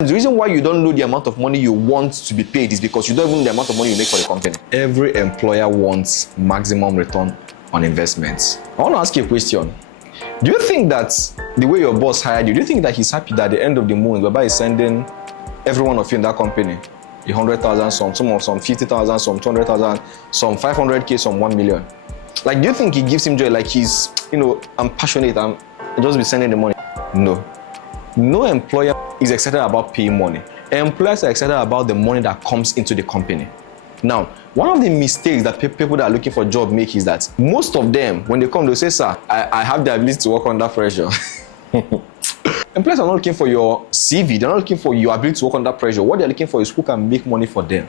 The reason why you don't know the amount of money you want to be paid is because you don't even know the amount of money you make for the company. Every employer wants maximum return on investments. I want to ask you a question. Do you think that the way your boss hired you, do you think that he's happy that at the end of the month, whereby he's sending every one of you in that company 100,000, some 50,000, some 200,000, some 500K, some 1 million? Like, do you think he gives him joy? Like he's, I'm passionate, I'm just be sending the money? No. No employer is excited about paying money. Employers are excited about the money that comes into the company. Now, one of the mistakes that people that are looking for a job make is that most of them, when they come, they'll say, sir, I have the ability to work under pressure. Employers are not looking for your CV. They're not looking for your ability to work under pressure. What they're looking for is who can make money for them.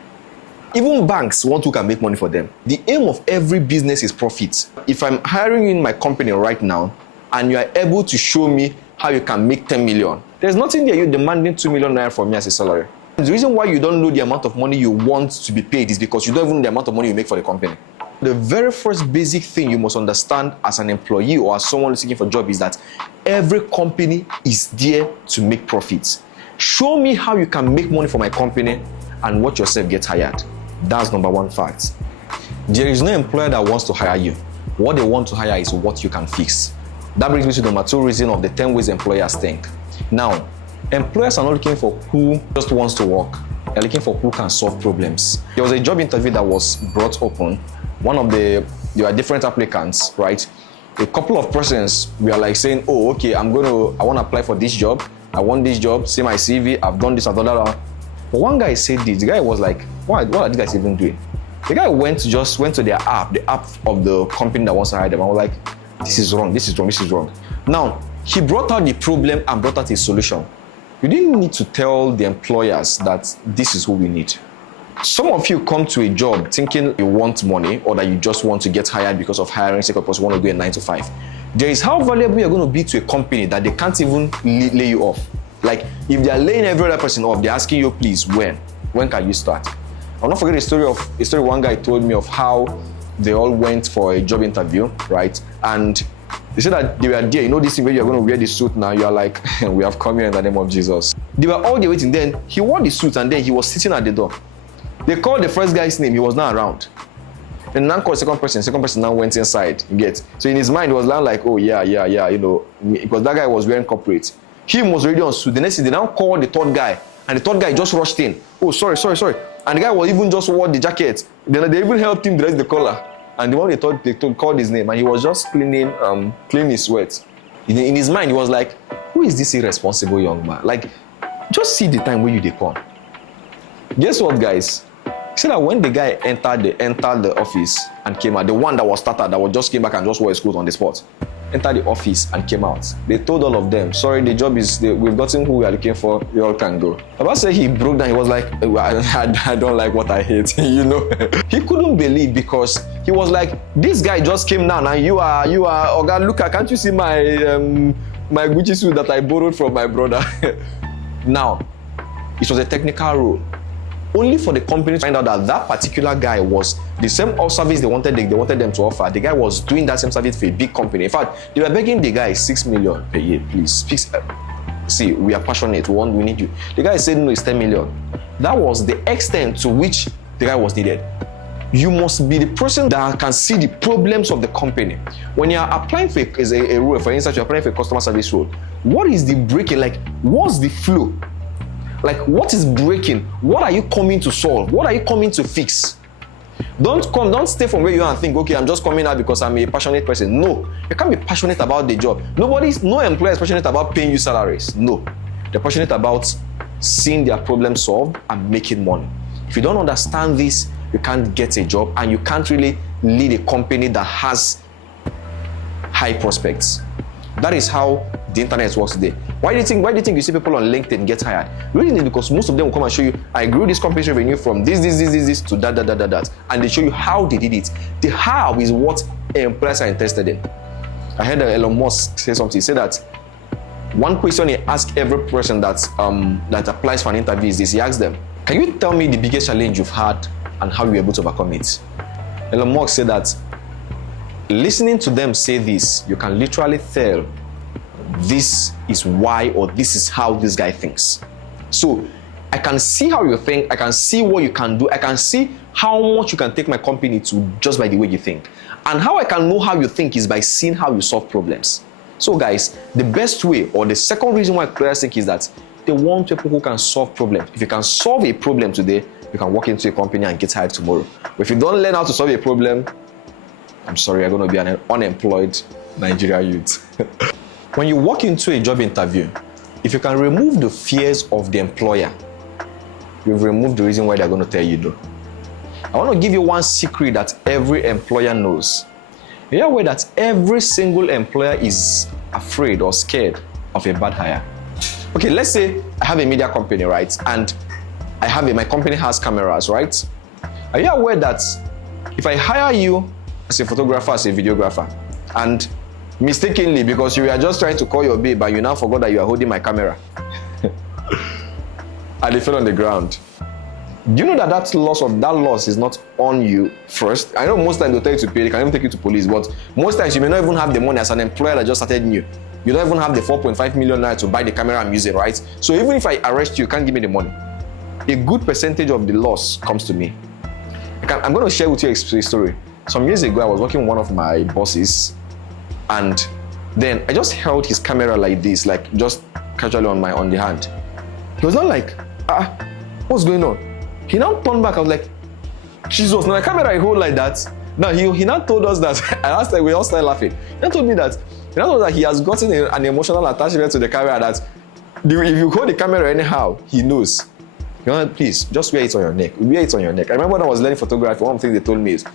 Even banks want who can make money for them. The aim of every business is profit. If I'm hiring you in my company right now, and you are able to show me how you can make 10 million, there's nothing there you're demanding 2 million naira from me as a salary. The reason why you don't know the amount of money you want to be paid is because you don't even know the amount of money you make for the company. The very first basic thing you must understand as an employee or as someone seeking for a job is that every company is there to make profits. Show me how you can make money for my company and watch yourself get hired. That's number one fact. There is no employer that wants to hire you. What they want to hire is what you can fix. That brings me to number 2 reason of the 10 ways employers think. Now, employers are not looking for who just wants to work. They're looking for who can solve problems. There was a job interview that was brought open. There were different applicants, right? A couple of persons were like saying, oh, okay, I want to apply for this job. I want this job, see my CV, I've done this, I've done that. But one guy said this. The guy was like, what are these guys even doing? The guy went to their app, the app of the company that wants to hire them. I was like, this is wrong, this is wrong, this is wrong. Now, he brought out the problem and brought out a solution. You didn't need to tell the employers that this is who we need. Some of you come to a job thinking you want money or that you just want to get hired because of hiring sake because you want to do a 9 to 5. There is how valuable you're going to be to a company that they can't even lay you off. Like, if they're laying every other person off, they're asking you, please, when can you start? I'll not forget a story one guy told me of how they all went for a job interview, right? And they said that they were there, this thing where you're going to wear the suit now, you're like, we have come here in the name of Jesus. They were all there waiting. Then he wore the suit and then he was sitting at the door. They called the first guy's name, he was not around. And now called the second person now went inside, you get. So in his mind, it was like, oh yeah, because that guy was wearing corporate. He was already on suit. The next thing, they now called the third guy, and the third guy just rushed in. Oh, sorry. And the guy was even just wore the jacket. Then they even helped him dress the collar. And the one they called his name, and he was just cleaning his sweat. In his mind, he was like, who is this irresponsible young man? Like, just see the time when they come. Guess what, guys? He said that when the guy entered the office and came out, the one that was started, that just came back and just wore his clothes on the spot, entered the office and came out. They told all of them, sorry, the job is, we've gotten who we are looking for, you all can go. Baba said he broke down, he was like, I don't like what I hate, He couldn't believe because he was like, this guy just came down and you are, oh God, look, can't you see my Gucci suit that I borrowed from my brother? Now, it was a technical role. Only for the company to find out that particular guy was the same service they wanted them to offer. The guy was doing that same service for a big company. In fact, they were begging the guy 6 million per year, please. See, we are passionate, we need you. The guy said no, it's 10 million. That was the extent to which the guy was needed. You must be the person that can see the problems of the company. When you are applying for a role, for instance, you're applying for a customer service role, what is the breaking? Like, what's the flow? Like, what is breaking? What are you coming to solve? What are you coming to fix? Don't stay from where you are and think, okay, I'm just coming out because I'm a passionate person. No, you can't be passionate about the job. No employer is passionate about paying you salaries. No, they're passionate about seeing their problem solved and making money. If you don't understand this, you can't get a job and you can't really lead a company that has high prospects. That is how the internet works today. Why do you think you see people on LinkedIn get hired? Really, because most of them will come and show you, I grew this company's revenue from this to that. And they show you how they did it. The how is what employers are interested in. I heard Elon Musk say something. He said that one question he asked every person that applies for an interview is this. He asked them, can you tell me the biggest challenge you've had and how you were able to overcome it? Elon Musk said that listening to them say this, you can literally tell this is why or this is how this guy thinks. So I can see how you think, I can see what you can do, I can see how much you can take my company to just by the way you think. And how I can know how you think is by seeing how you solve problems. So guys, the best way, or the second reason why employers think, is that they want people who can solve problems. If you can solve a problem today, you can walk into a company and get hired tomorrow. But if you don't learn how to solve a problem, I'm sorry, you're going to be an unemployed Nigerian youth. When you walk into a job interview, if you can remove the fears of the employer, you've removed the reason why they're going to tell you no. I want to give you one secret that every employer knows. You're aware that every single employer is afraid or scared of a bad hire. Okay, let's say I have a media company, right? And my company has cameras, right? Are you aware that if I hire you as a photographer, as a videographer, and mistakenly, because you were just trying to call your babe, but you now forgot that you are holding my camera, and they fell on the ground, do you know that that loss is not on you first? I know most times they'll tell you to pay, they can even take you to police, but most times you may not even have the money as an employer that just started new. You don't even have the 4.5 million naira to buy the camera and use it, right? So even if I arrest you, you can't give me the money. A good percentage of the loss comes to me. I'm going to share with you a story. Some years ago, I was working with one of my bosses, and then I just held his camera like this, like just casually on the hand. He was not like, what's going on? He now turned back. I was like, Jesus, now the camera I hold like that. Now he now told us that, and last time we all started laughing. He now told me that, he has gotten an emotional attachment to the camera, that if you hold the camera anyhow, he knows. Please, just wear it on your neck. Wear it on your neck. I remember when I was learning photography, one of the things they told me is,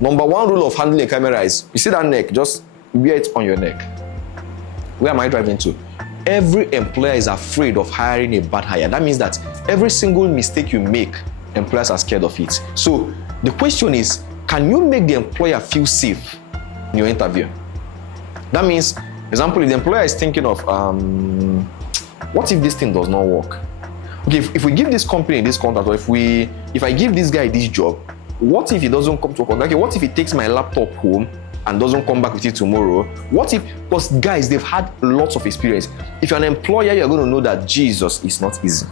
number one rule of handling a camera is, you see that neck, just wear it on your neck. Where am I driving to? Every employer is afraid of hiring a bad hire. That means that every single mistake you make, employers are scared of it. So the question is, can you make the employer feel safe in your interview? That means, example, if the employer is thinking of, what if this thing does not work? Okay, if we give this company this contract, or if I give this guy this job, what if he doesn't come to work? Okay, what if he takes my laptop home and doesn't come back with it tomorrow? What if, because guys, they've had lots of experience. If you're an employer, you're going to know that Jesus is not easy.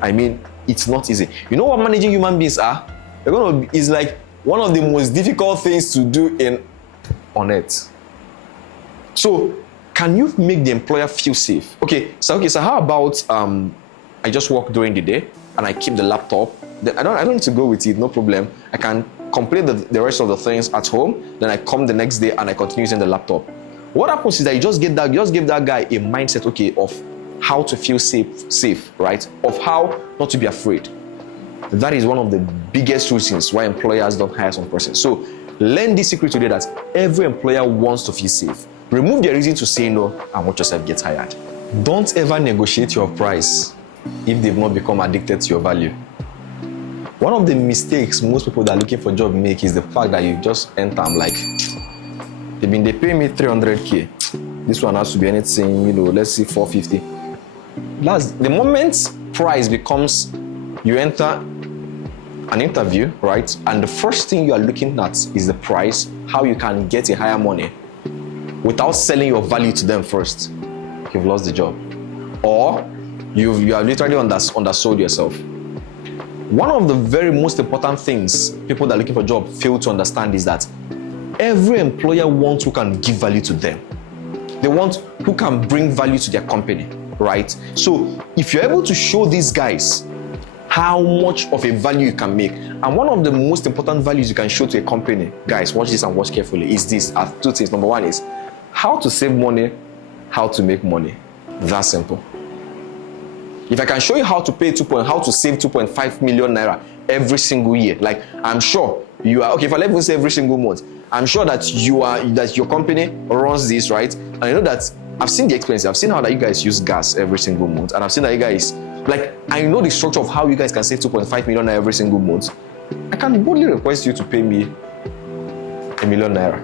I mean, it's not easy. You know what managing human beings are? It's like one of the most difficult things to do on earth. So, can you make the employer feel safe? Okay, so how about I just work during the day and I keep the laptop. Then I don't need to go with it, no problem. I can complete the rest of the things at home. Then I come the next day and I continue using the laptop. What happens is that you just give that guy a mindset, okay, of how to feel safe, right? Of how not to be afraid. That is one of the biggest reasons why employers don't hire some person. So learn this secret today, that every employer wants to feel safe. Remove the reason to say no and watch yourself get hired. Don't ever negotiate your price if they've not become addicted to your value. One of the mistakes most people that are looking for a job make is the fact that you just enter, I'm like, they pay me 300k. This one has to be anything, let's see, 450. The moment price becomes, you enter an interview, right? And the first thing you are looking at is the price, how you can get a higher money without selling your value to them first. You've lost the job. Or you have literally undersold yourself. One of the very most important things people that are looking for a job fail to understand is that every employer wants who can give value to them. They want who can bring value to their company, right? So if you're able to show these guys how much of a value you can make, and one of the most important values you can show to a company, guys, watch this and watch carefully, is this. Two things. Number one is how to save money, how to make money. That simple. If I can show you how to save 2.5 million naira every single year, like I'm sure you are, okay, if I let me say every single month, I'm sure that your company runs this, right? And I know that I've seen the experience. I've seen how that you guys use gas every single month, and I've seen that you guys, I know the structure of how you guys can save 2.5 million naira every single month. I can boldly request you to pay me 1 million naira.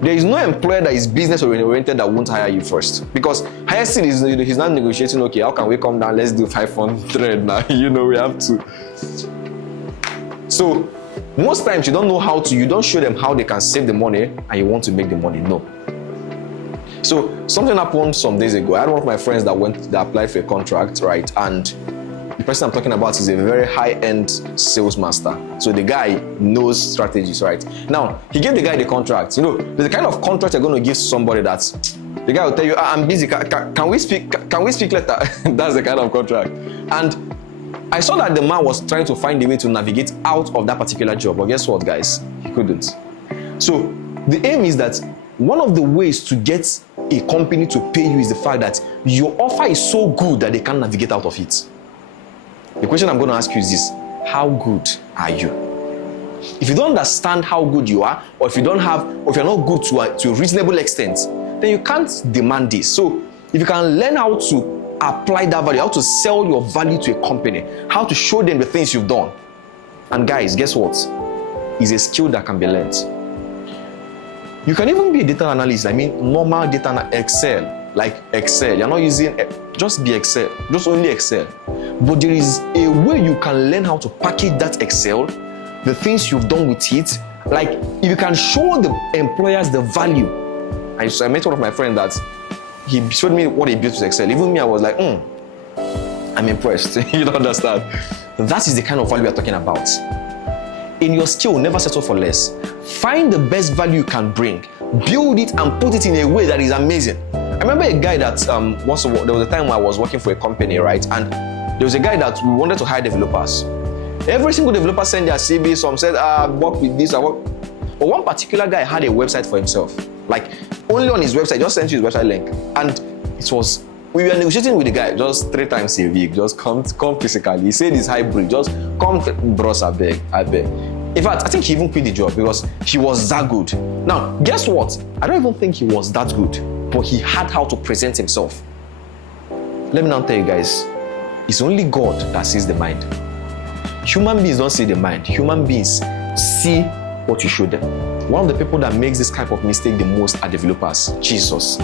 There is no employer that is business oriented that won't hire you first, because higher still is he's not negotiating. Okay, how can we come down? Let's do 500 now. We have to. So most times you don't know how to. You don't show them how they can save the money, and you want to make the money. No. So something happened some days ago. I had one of my friends that applied for a contract, right? And the person I'm talking about is a very high-end sales master. So the guy knows strategies, right? Now, he gave the guy the contract. You know, there's the kind of contract you're going to give somebody that the guy will tell you, I'm busy, can we speak later? That's the kind of contract. And I saw that the man was trying to find a way to navigate out of that particular job. But guess what, guys? He couldn't. So the aim is that one of the ways to get a company to pay you is the fact that your offer is so good that they can't navigate out of it. The question I'm going to ask you is this: how good are you? If you don't understand how good you are, or if you're not good to a reasonable extent, then you can't demand this. So if you can learn how to apply that value, how to sell your value to a company, how to show them the things you've done. And guys, guess what? It's a skill that can be learned. You can even be a data analyst. I mean, normal data Excel, like Excel. You're not using, just be Excel, just only Excel. But there is a way you can learn how to package that Excel, the things you've done with it. Like, if you can show the employers the value. I met one of my friends that he showed me what he built with Excel. Even me, I was like, I'm impressed. You don't understand. That is the kind of value we're talking about. In your skill, never settle for less. Find the best value you can bring, build it and put it in a way that is amazing. I remember a guy that there was a time when I was working for a company, right? And there was a guy that we wanted to hire developers. Every single developer sent their CV. Some said, I work with this, But one particular guy had a website for himself. Like, only on his website, just sent you his website link. And we were negotiating with the guy just 3 times a week. Just come physically. He said it's hybrid. Just come, bros, I beg. In fact, I think he even quit the job because he was that good. Now, guess what? I don't even think he was that good, but he had how to present himself. Let me now tell you guys, it's only God that sees the mind. Human beings don't see the mind. Human beings see what you show them. One of the people that makes this type of mistake the most are developers. Jesus.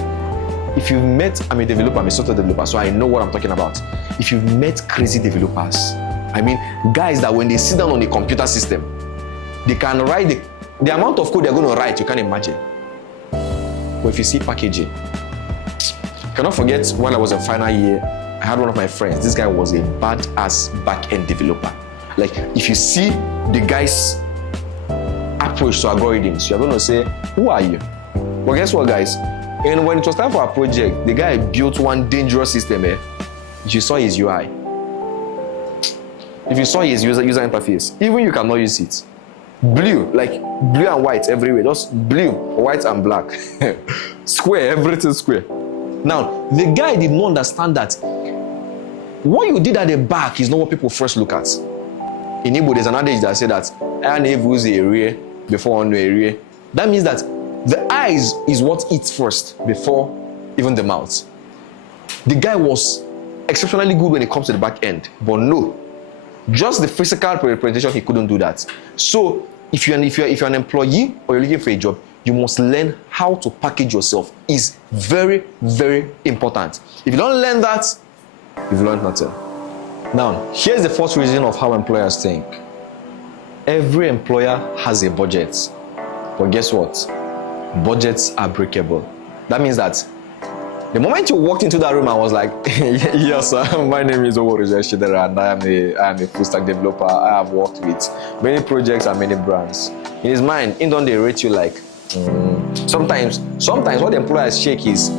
If you've met, I'm a developer, I'm a software developer, so I know what I'm talking about. If you've met crazy developers, I mean, guys that when they sit down on a computer system, they can write the amount of code they're going to write, you can't imagine. But if you see packaging, I cannot forget when I was in final year, I had one of my friends. This guy was a badass back-end developer. Like, if you see the guy's approach to algorithms, you're going to say, who are you? But guess what, guys? And when it was time for our project, the guy built one dangerous system. If you saw his UI, if you saw his user interface, even you cannot use it. Blue, like blue and white everywhere, just blue, white and black. Square, everything square. Now, the guy did not understand that what you did at the back is not what people first look at. In Igbo, there's an adage that says that I never use a area before on the area. That means that the eyes is what eats first before even the mouth. The guy was exceptionally good when it comes to the back end, but no, just the physical presentation, he couldn't do that. So if you're an employee or you're looking for a job, you must learn how to package yourself. Is very, very important. If you don't learn that, you've learned nothing. Now, here's the first reason of how employers think. Every employer has a budget, but guess what? Budgets are breakable. That means that the moment you walked into that room, I was like, yes, sir, my name is Owo Shidera, and I am a full stack developer. I have worked with many projects and many brands. In his mind, in don't they rate you like, sometimes what the employers shake is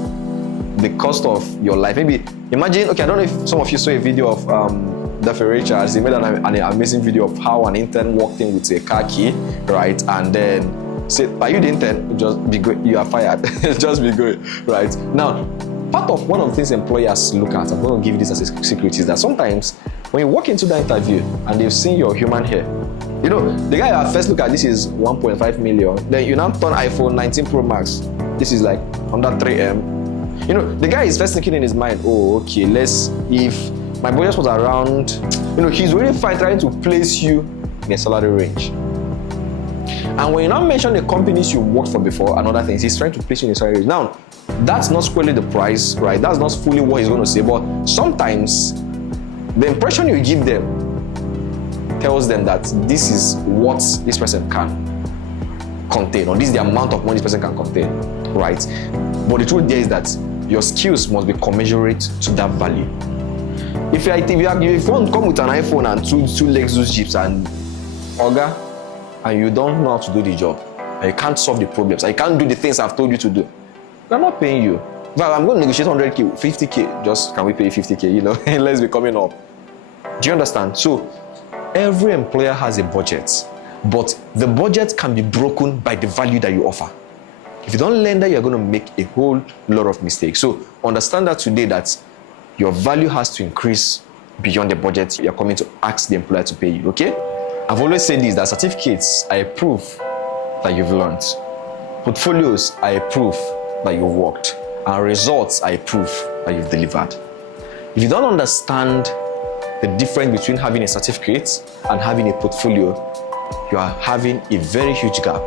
the cost of your life. Maybe imagine, okay, I don't know if some of you saw a video of Daffy Richards. He made an amazing video of how an intern walked in with a car key, right? And then said, are you the intern? Just be good, you are fired. Just be good, right? Now, part of one of the things employers look at, I'm going to give this as a secret, is that sometimes when you walk into the interview and they've seen your human hair, you know, the guy at first look at this is 1.5 million, then you now turn iPhone 19 Pro Max, this is like under 3M. You know, the guy is first thinking in his mind, oh, okay, if my budget was around, you know, he's really fine trying to place you in a salary range. And when you now mention the companies you worked for before and other things, he's trying to place you in a salary range. Now, that's not squarely the price, right? That's not fully what he's going to say, but sometimes the impression you give them tells them that this is what this person can contain, or this is the amount of money this person can contain. right? But the truth there is that your skills must be commensurate to that value. If you want to come with an iPhone and two Lexus Jeeps and you don't know how to do the job, and you can't solve the problems, and you can't do the things I've told you to do, they're not paying you. But I'm going to negotiate 100k, 50k. Just can we pay 50k? Let's be coming up. Do you understand? So every employer has a budget, but the budget can be broken by the value that you offer. If you don't learn that, you're going to make a whole lot of mistakes. So understand that today, that your value has to increase beyond the budget you're coming to ask the employer to pay you, okay? I've always said this, that certificates are a proof that you've learned. Portfolios are a proof that you've worked. And results are a proof that you've delivered. If you don't understand the difference between having a certificate and having a portfolio, you are having a very huge gap.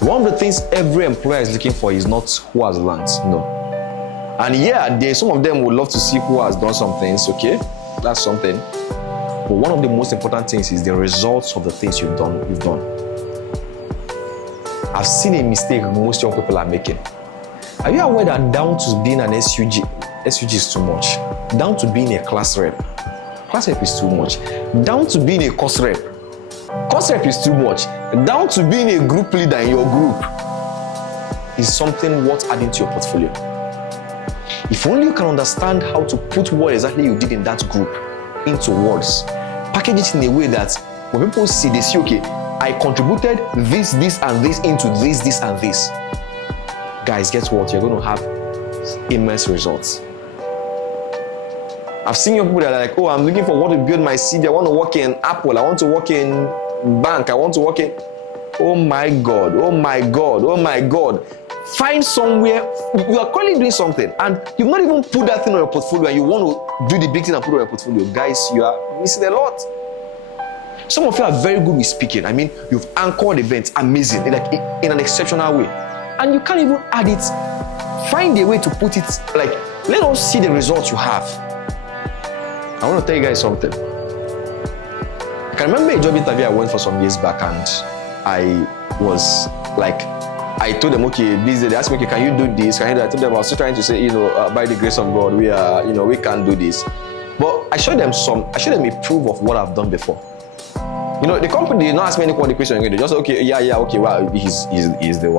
One of the things every employer is looking for is not who has learned, no. And some of them would love to see who has done some things, okay? That's something. But one of the most important things is the results of the things you've done. I've seen a mistake most young people are making. Are you aware that down to being an SUG is too much? Down to being a class rep is too much. Down to being a course rep is too much. Down to being a group leader in your group is something worth adding to your portfolio. If only you can understand how to put what exactly you did in that group into words, package it in a way that when people see, they see, okay, I contributed this, and this into this, and this. Guys, guess what? You're going to have immense results. I've seen young people that are like, oh, I'm looking for what to build my CV. I want to work in Apple. I want to work in bank. I want to work in... Oh my God. Find somewhere. You are currently doing something and you've not even put that thing on your portfolio, and you want to do the big thing and put it on your portfolio. Guys, you are missing a lot. Some of you are very good with speaking. I mean, you've anchored events, amazing, in an exceptional way. And you can't even add it. Find a way to put it, let us see the results you have. I want to tell you guys something. I can remember a job interview I went for some years back, and I told them, okay, they asked me, okay, can you do this? I told them I was still trying to say, by the grace of God, we can do this. But I showed them a proof of what I've done before. The company did not ask me any question. They just, okay, okay, well, he's the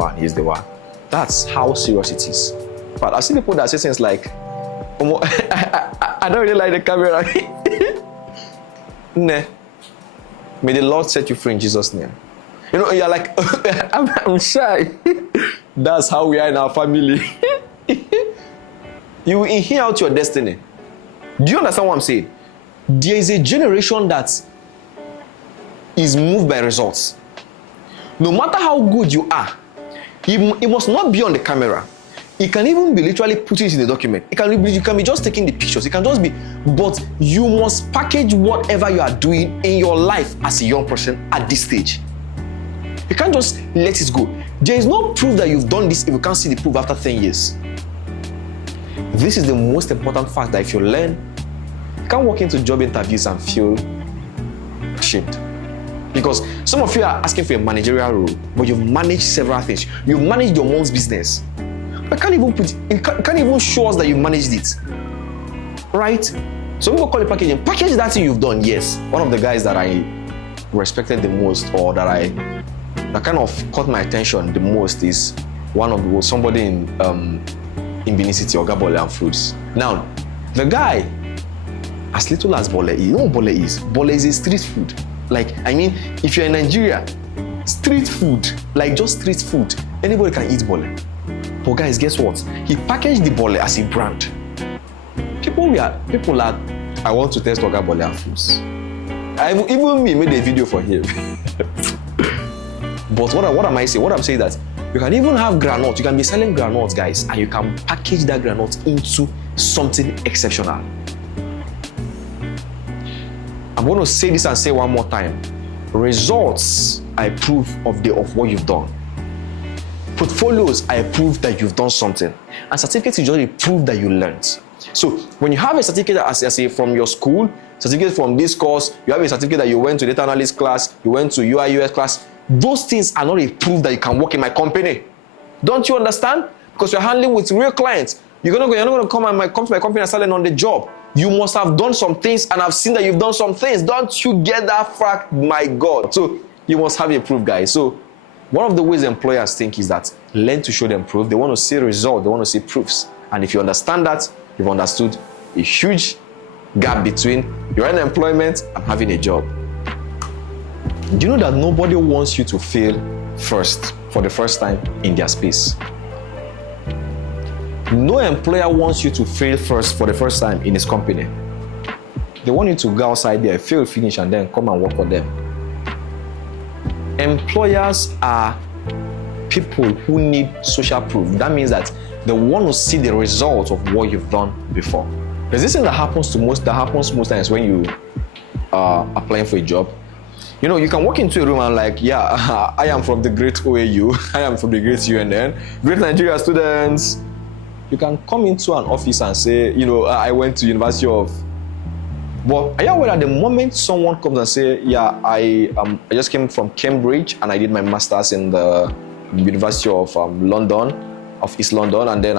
one. That's how serious it is. But I've seen people that say things like, I don't really like the camera. Nah. May the Lord set you free in Jesus' name. You're like, I'm shy. That's how we are in our family. You will inherit out your destiny. Do you understand what I'm saying? There is a generation that is moved by results. No matter how good you are, it must not be on the camera. It can even be literally put it in the document. You can be just taking the pictures. It can just be, but you must package whatever you are doing in your life as a young person at this stage. You can't just let it go. There is no proof that you've done this if you can't see the proof after 10 years. This is the most important fact, that if you learn, you can't walk into job interviews and feel ashamed. Because some of you are asking for a managerial role, but you've managed several things. You've managed your mom's business. But can't even show us that you managed it. Right? So people call it packaging. Package that thing you've done, yes. One of the guys that I respected the most, or that kind of caught my attention the most, is somebody in Benin City, Oga Bole and Fruits. Now, the guy, as little as Bole is, you know what Bole is? Bole is a street food. If you're in Nigeria, street food, just street food, anybody can eat Bole. But guys, guess what? He packaged the Bole as a brand. People are, I want to test Oga Bole and Fruits. Even me made a video for him. But what am I saying? What I'm saying is that you can even have granite. You can be selling granites, guys, and you can package that granite into something exceptional. I'm going to say this and say one more time. Results are proof of what you've done. Portfolios are proof that you've done something. And certificates is just a proof that you learned. So when you have a certificate as a from your school, certificate from this course, you have a certificate that you went to data analyst class, you went to UI UX class, those things are not a proof that you can work in my company. Don't you understand? Because you're handling with real clients. You're not going to come to my company and start on the job. You must have done some things, and I've seen that you've done some things. Don't you get that fact? My God. So you must have a proof, guys. So one of the ways employers think is that learn to show them proof. They want to see results. They want to see proofs. And if you understand that, you've understood a huge gap between your unemployment and having a job. Do you know that nobody wants you to fail first for the first time in their space? No employer wants you to fail first for the first time in his company. They want you to go outside there, fail, finish, and then come and work for them. Employers are people who need social proof. That means that they want to see the result of what you've done before. There's this thing that happens most times when you are applying for a job. You know, you can walk into a room and like, yeah, I am from the great OAU, I am from the great UNN, great Nigeria students. You can come into an office and say, you know, I went to University of. But are you aware that the moment someone comes and say, yeah, I just came from Cambridge and I did my master's in the University of London, of East London, and then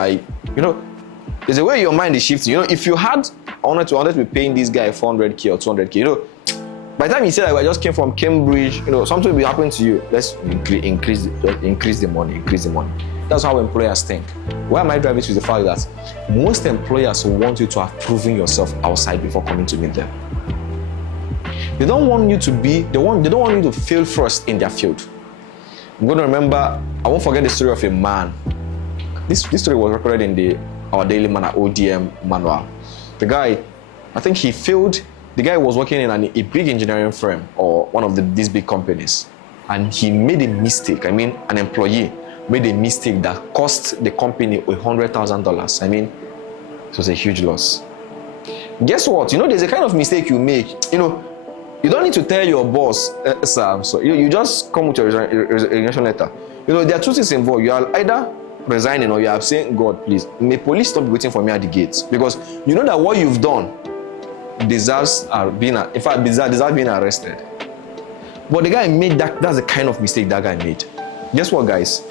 there's a way your mind is shifting. You know, if you had, I wanted to be paying this guy 400k or 200k, you know, by the time he said I just came from Cambridge, you know, something will be happening to you. Let's increase the money. That's how employers think. Why am I driving to the fact that most employers want you to have proven yourself outside before coming to meet them. They don't want you to they don't want you to fail first in their field. I'm going to remember, I won't forget the story of a man. This story was recorded in our Daily Manner ODM manual. The guy, I think he failed. The guy was working in a big engineering firm or one of these big companies, and he made a mistake. I mean, an employee made a mistake that cost the company $100,000. I mean, it was a huge loss. Guess what? You know, there's a kind of mistake you make. You know, you don't need to tell your boss, sir, so you just come with your resignation letter. You know, there are two things involved. You are either resigning or you are saying, God, please, may police stop waiting for me at the gates, because you know that what you've done deserves being arrested. But the guy made that's the kind of mistake that guy made. Guess what, guys?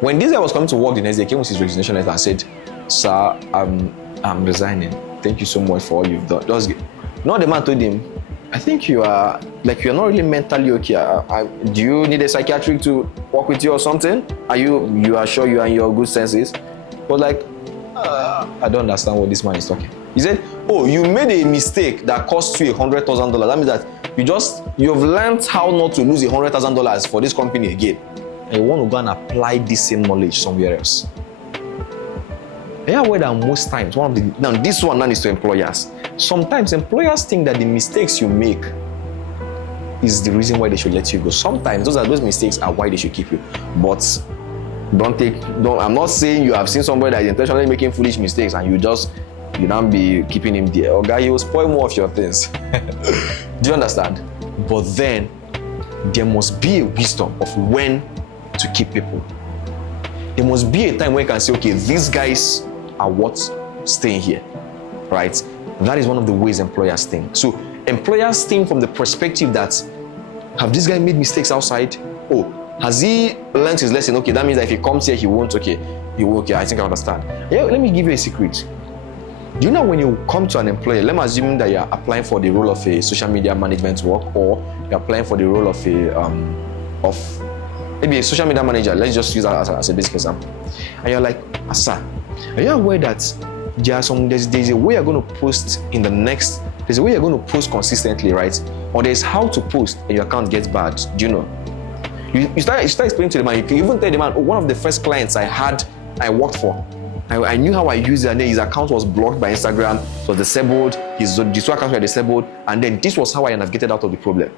When this guy was coming to work the next day, he came with his resignation letter and said, sir, I'm resigning. Thank you so much for all you've done. No, the man told him, I think you're not really mentally okay. Do you need a psychiatric to work with you or something? You are sure you are in your good senses? But like, I don't understand what this man is talking. He said, oh, you made a mistake that cost you $100,000. That means that you've learned how not to lose $100,000 for this company again. And you want to go and apply this same knowledge somewhere else. Yeah, where that most times, now this one is to employers. Sometimes employers think that the mistakes you make is the reason why they should let you go. Sometimes those mistakes are why they should keep you. But I'm not saying you have seen somebody that is intentionally making foolish mistakes and you don't be keeping him there. Okay, he will spoil more of your things. Do you understand? But then there must be a wisdom of when to keep people. There must be a time where you can say, okay, these guys are what's staying here, right? That is one of the ways employers think. So employers think from the perspective that, have this guy made mistakes outside? Oh, has he learned his lesson? Okay, that means that if he comes here, he won't. Okay, I think I understand. Yeah, let me give you a secret. Do you know when you come to an employer, let me assume that you're applying for the role of a social media management work, or you're applying for the role of maybe a social media manager. Let's just use that as a basic example. And you're like, sir, are you aware that there's a way you're going to post there's a way you're going to post consistently, right? Or there's how to post and your account gets bad. Do you know? You start explaining to the man. You can even tell the man, one of the first clients I worked for, I knew how I used it, and then his account was blocked by Instagram, it was disabled, his two accounts were disabled, and then this was how I navigated out of the problem.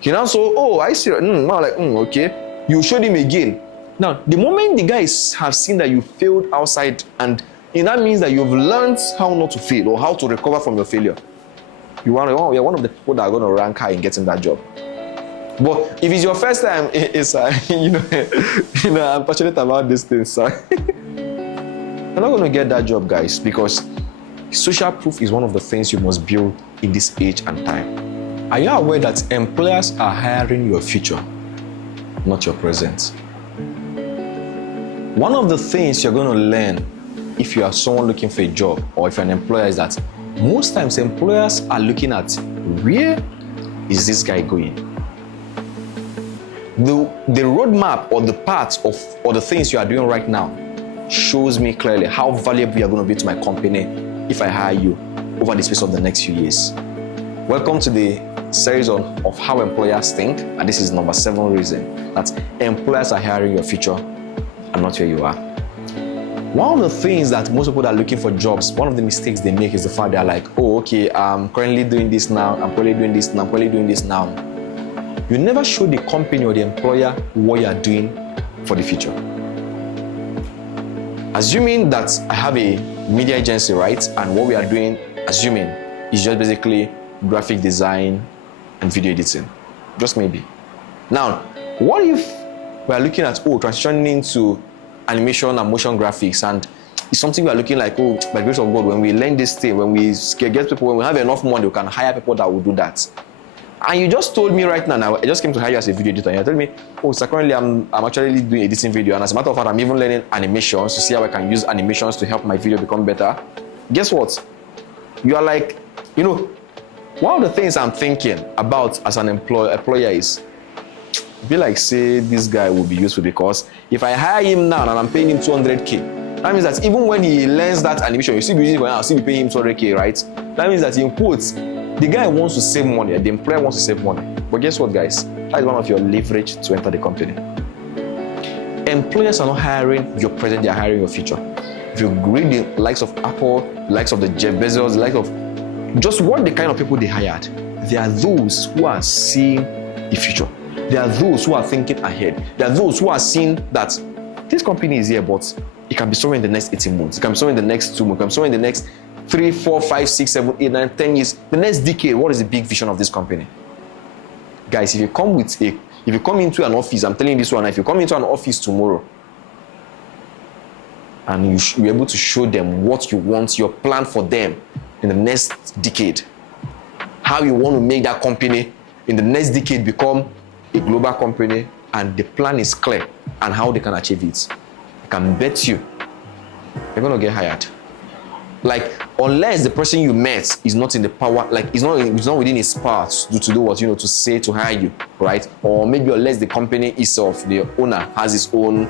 He now saw, oh, I see, okay. You showed him again. Now, the moment the guys have seen that you failed outside, and that means that you've learned how not to fail or how to recover from your failure. You're one of the people that are going to rank high in getting that job. But if it's your first time, I'm passionate about this thing, sir. you're not going to get that job, guys, because social proof is one of the things you must build in this age and time. Are you aware that employers are hiring your future, not your present? One of the things you're going to learn if you are someone looking for a job or if you're an employer is that most times employers are looking at where is this guy going? The roadmap or the path of or the things you are doing right now shows me clearly how valuable you're going to be to my company if I hire you over the space of the next few years. Welcome to the series of how employers think, and this is number 7 reason that employers are hiring your future and not where you are. One of the things that most people that are looking for jobs, one of the mistakes they make is the fact they're like, oh, okay, I'm currently doing this now, I'm probably doing this now, I'm probably doing this now. You never show the company or the employer what you are doing for the future. Assuming that I have a media agency, right? And what we are doing, assuming, is just basically graphic design and video editing. Just maybe. Now, what if we are looking at, transitioning into animation and motion graphics, and it's something we are looking like, by the grace of God, when we learn this thing, when we get people, when we have enough money, we can hire people that will do that. And you just told me right now, I just came to hire you as a video editor, and you're telling me, so currently I'm actually doing editing video, and as a matter of fact, I'm even learning animations to see how I can use animations to help my video become better. Guess what? You are like, one of the things I'm thinking about as an employer is, be like, say this guy will be useful, because if I hire him now and I'm paying him 200k, that means that even when he learns that animation, you still be using it, I'll still be paying him 200k, right? That means that in quotes, the guy wants to save money, the employer wants to save money. But guess what, guys? That is one of your leverage to enter the company. Employers are not hiring your present, they are hiring your future. If you read the likes of Apple, the likes of the Jeff Bezos, the likes of just what the kind of people they hired, they are those who are seeing the future. They are those who are thinking ahead. They are those who are seeing that this company is here, but it can be somewhere in the next 18 months. It can be somewhere in the next 2 months. It can be somewhere in the next 3, 4, 5, 6, 7, 8, 9, 10 years. The next decade, what is the big vision of this company? Guys, if you come into an office, I'm telling you this one, if you come into an office tomorrow and you're able to show them what you want, your plan for them in the next decade, how you want to make that company in the next decade become a global company, and the plan is clear and how they can achieve it, I can bet you you're going to get hired. Like, unless the person you met is not in the power, like it's not within his power to do what, to say, to hire you, right? Or maybe unless the company itself, the owner, has his own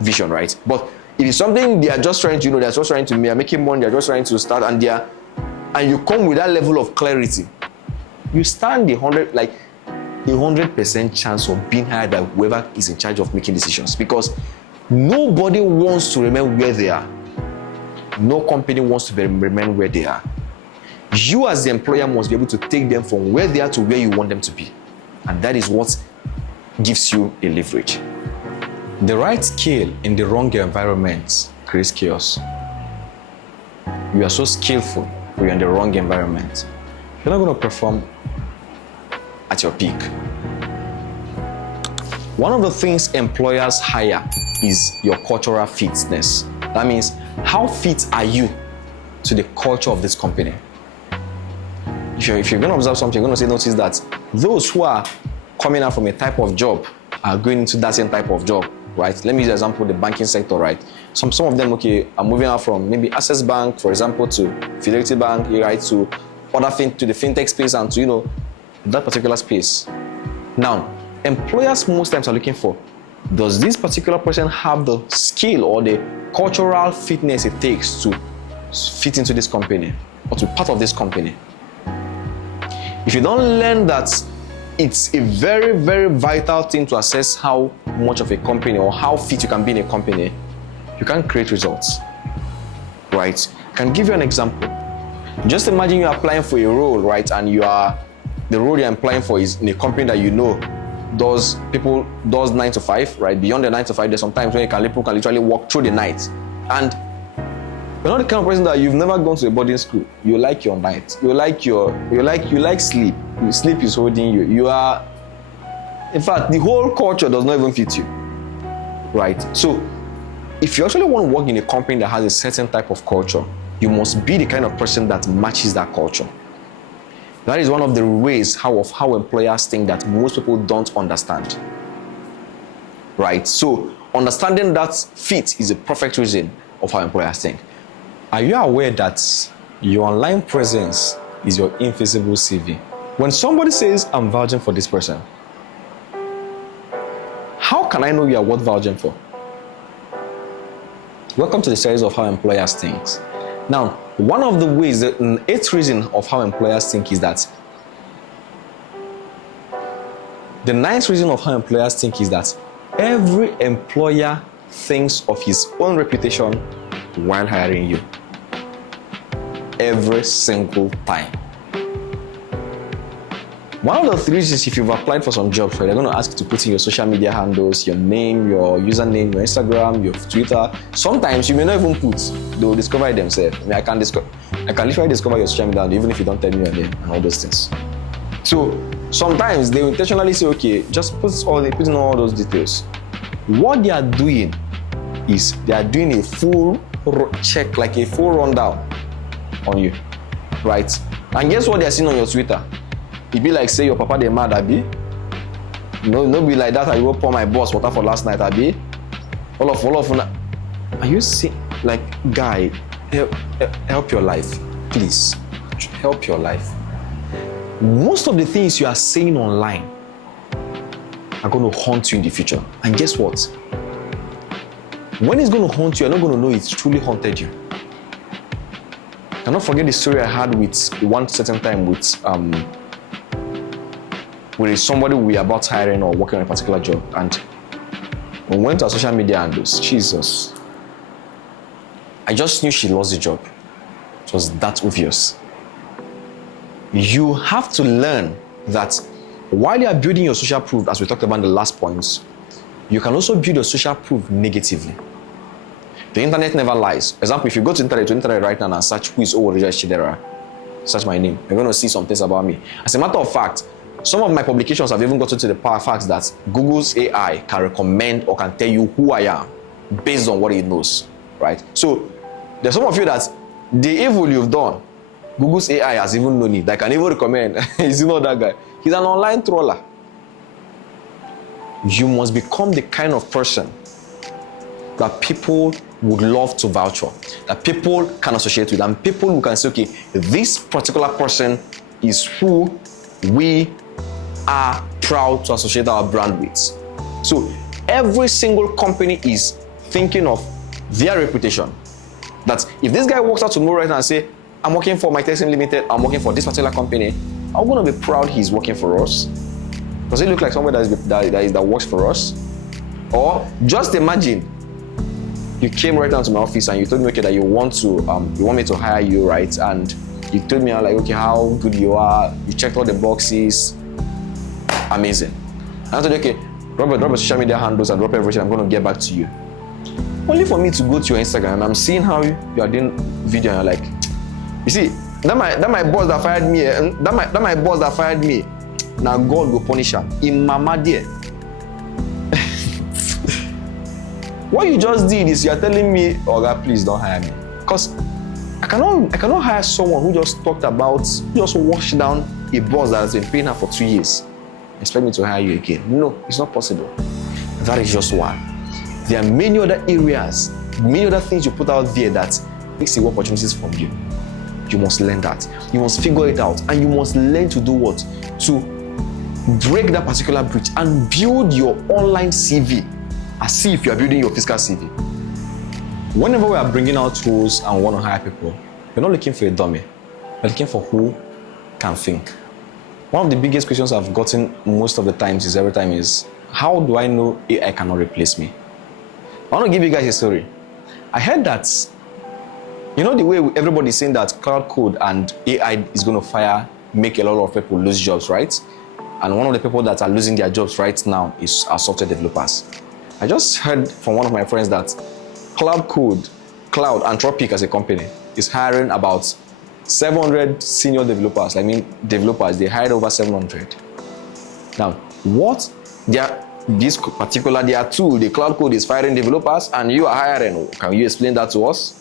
vision, right? But if it's something they are just trying to, they're just trying to make money, they're just trying to start, and you come with that level of clarity, you stand the 100% chance of being hired by whoever is in charge of making decisions, because nobody wants to remain where they are. No company wants to remain where they are. You as the employer must be able to take them from where they are to where you want them to be. And that is what gives you a leverage. The right skill in the wrong environment creates chaos. You are so skillful, but you're in the wrong environment, you're not going to perform at your peak. One of the things employers hire is your cultural fitness. That means, how fit are you to the culture of this company? If you're going to observe something, you're going to notice that those who are coming out from a type of job are going into that same type of job, right? Let me use an example, the banking sector, right? Some of them, are moving out from maybe Access Bank, for example, to Fidelity Bank, right, to to the fintech space and to, that particular space. Now, employers most times are looking for, does this particular person have the skill or the cultural fitness it takes to fit into this company or to be part of this company? If you don't learn that it's a very, very vital thing to assess how much of a company or how fit you can be in a company, you can't create results, right? I can give you an example. Just imagine you're applying for a role, right? And the role you're applying for is in a company that does 9 to 5, right? Beyond the 9 to 5, there's sometimes when people can literally walk through the night. And you're not the kind of person that you've never gone to a boarding school. You like your night. You like sleep. Sleep is holding you. In fact, the whole culture does not even fit you, right? So if you actually want to work in a company that has a certain type of culture, you must be the kind of person that matches that culture. That is one of the ways how employers think that most people don't understand. Right? So understanding that fit is a perfect reason of how employers think. Are you aware that your online presence is your invisible CV? When somebody says, I'm vouching for this person, how can I know you are worth vouching for? Welcome to the series of how employers think. Now, one of the ways, the 8th reason of how employers think is that the 9th reason of how employers think is that every employer thinks of his own reputation while hiring you. Every single time. One of the 3 is if you've applied for some jobs, right, they're going to ask you to put in your social media handles, your name, your username, your Instagram, your Twitter. Sometimes you may not even put, they'll discover it themselves. I mean, I can literally discover your social media handle even if you don't tell me your name and all those things. So sometimes they will intentionally say, okay, just put in all those details. What they are doing is they are doing a full check, like a full rundown on you, right? And guess what they are seeing on your Twitter? It be like say your papa they mad, abi. No be like that. I go pour my boss water for last night, abi. All of are you see? Like, guy, help your life, please. Help your life. Most of the things you are saying online are going to haunt you in the future. And guess what? When it's going to haunt you, you're not going to know it's truly haunted you. I cannot forget the story I had with one certain time with somebody we were about hiring or working on a particular job, and we went to our social media handles. Jesus. I just knew she lost the job. It was that obvious. You have to learn that while you are building your social proof, as we talked about in the last points, you can also build your social proof negatively. The internet never lies. For example, if you go to internet right now and search who is Oworeja Chidera, search my name, you're going to see some things about me. As a matter of fact, some of my publications have even gotten to the fact that Google's AI can recommend or can tell you who I am based on what it knows, right? So there's some of you that the evil you've done, Google's AI has even known it. They can even recommend. He's not that guy. He's an online troller. You must become the kind of person that people would love to vouch for, that people can associate with, and people who can say, okay, this particular person is who we are proud to associate our brand with. So every single company is thinking of their reputation. That if this guy walks out tomorrow right now and say, I'm working for My Testing Limited, I'm working for this particular company, I'm going to be proud he's working for us. Does it look like somebody that works for us? Or just imagine you came right down to my office and you told me, okay, that you want me to hire you, right? And you told me, like, okay, how good you are. You checked all the boxes. Amazing. And I told you, okay, drop your social media handles and drop everything. I'm going to get back to you. Only for me to go to your Instagram and I'm seeing how you are doing video and you're like, you see, that my boss that fired me, that my boss that fired me. Now God will punish her. In mama dear. What you just did is you're telling me, oh God, please don't hire me. Because I cannot hire someone who just washed down a boss that has been paying her for 2 years. Expect me to hire you again. No, it's not possible. That is just one. There are many other areas, many other things you put out there that makes the opportunities from you. You must learn that. You must figure it out. And you must learn to do what? To break that particular breach and build your online CV as if you are building your physical CV. Whenever we are bringing out tools and want to hire people, we're not looking for a dummy. We're looking for who can think. One of the biggest questions I've gotten most of the times is, how do I know AI cannot replace me? I want to give you guys a story. I heard that, you know the way everybody's saying that cloud code and AI is going to make a lot of people lose jobs, right? And one of the people that are losing their jobs right now is our software developers. I just heard from one of my friends that Cloud Anthropic as a company is hiring about 700 senior developers. They hired over 700. Now, this particular their tool, the cloud code is firing developers and you are hiring. Can you explain that to us?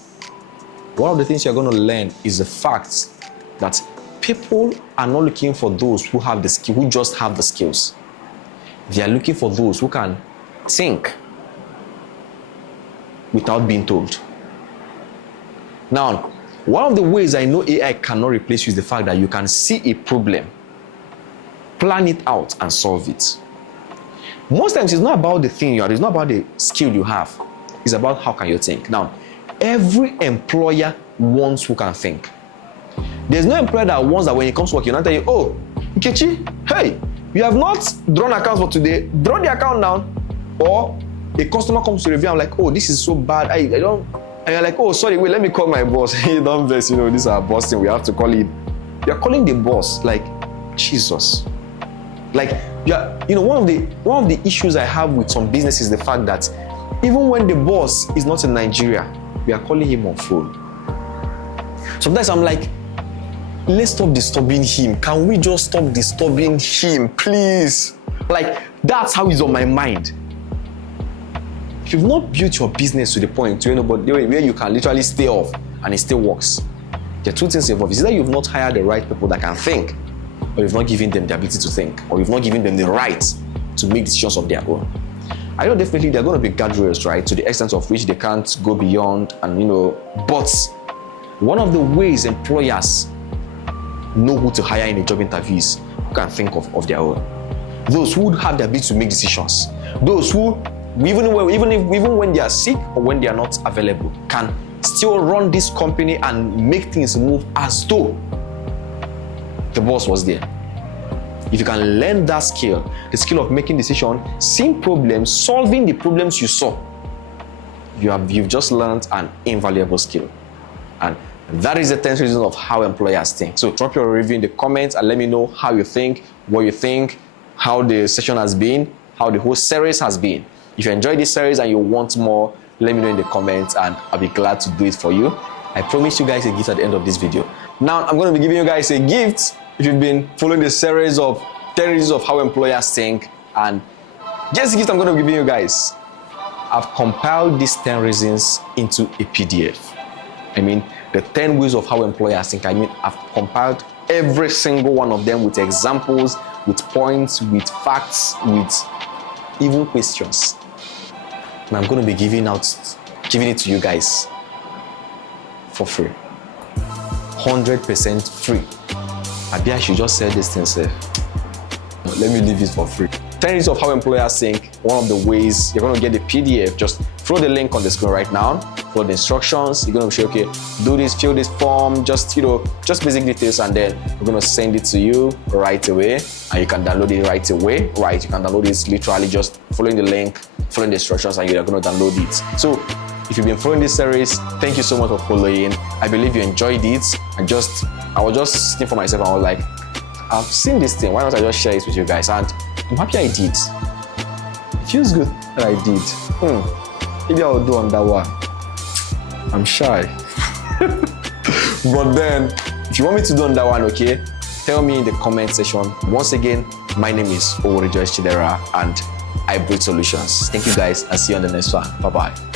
One of the things you're going to learn is the fact that people are not looking for those who have the skill, who just have the skills. They are looking for those who can think without being told. Now, one of the ways I know AI cannot replace you is the fact that you can see a problem, plan it out, and solve it. Most times, it's not about the thing you are, it's not about the skill you have. It's about how can you think. Now, every employer wants who can think. There's no employer that wants that when it comes to work, you're not telling you, oh, Nkechi, hey, you have not drawn accounts for today, draw the account down. Or a customer comes to review, I'm like, oh, this is so bad, I don't, and you're like, oh, sorry, wait, let me call my boss. Hey, don't vex, this is our boss thing, we have to call him. You're calling the boss, like, Jesus. Like, one of the issues I have with some businesses is the fact that even when the boss is not in Nigeria, we are calling him on phone. Sometimes I'm like, let's stop disturbing him. Can we just stop disturbing him, please? Like, that's how he's on my mind. If you've not built your business to the point where you can literally stay off and it still works, there are two things involved. It's either you've not hired the right people that can think, or you've not given them the ability to think, or you've not given them the right to make decisions of their own. I know definitely there are going to be guardrails, right, to the extent of which they can't go beyond, and but one of the ways employers know who to hire in a job interview is who can think of their own. Those who have the ability to make decisions. Those who, even when they are sick or when they are not available, can still run this company and make things move as though the boss was there. If you can learn that skill, the skill of making decisions, seeing problems, solving the problems you saw, you've just learned an invaluable skill. And that is the 10th reason of how employers think. So drop your review in the comments and let me know how you think, what you think, how the session has been, how the whole series has been. If you enjoyed this series and you want more, let me know in the comments and I'll be glad to do it for you. I promise you guys a gift at the end of this video. Now, I'm going to be giving you guys a gift if you've been following the series of 10 reasons of how employers think. And just the gift I'm going to be giving you guys. I've compiled these 10 reasons into a PDF. I mean, the 10 ways of how employers think. I've compiled every single one of them with examples, with points, with facts, with even questions. And I'm going to be giving it to you guys for free. 100% free. Maybe I should just sell this thing, sir. No, let me leave it for free. 10 reasons of how employers think. One of the ways you're going to get the PDF, just follow the link on the screen right now. Follow the instructions. You're going to say, okay, do this, fill this form, just basic details, and then we're going to send it to you right away. And you can download it right away. Right, you can download this literally just following the link, following the instructions, and you're going to download it. So if you've been following this series, thank you so much for following. I believe you enjoyed it. I was just sitting for myself and I was like, I've seen this thing. Why not I just share it with you guys? And I'm happy I did. It feels good that I did. Maybe I'll do on that one. I'm shy. But then, if you want me to do on that one, okay, tell me in the comment section. Once again, my name is Owori Joyce Chidera and I Build Solutions. Thank you guys. I'll see you on the next one. Bye-bye.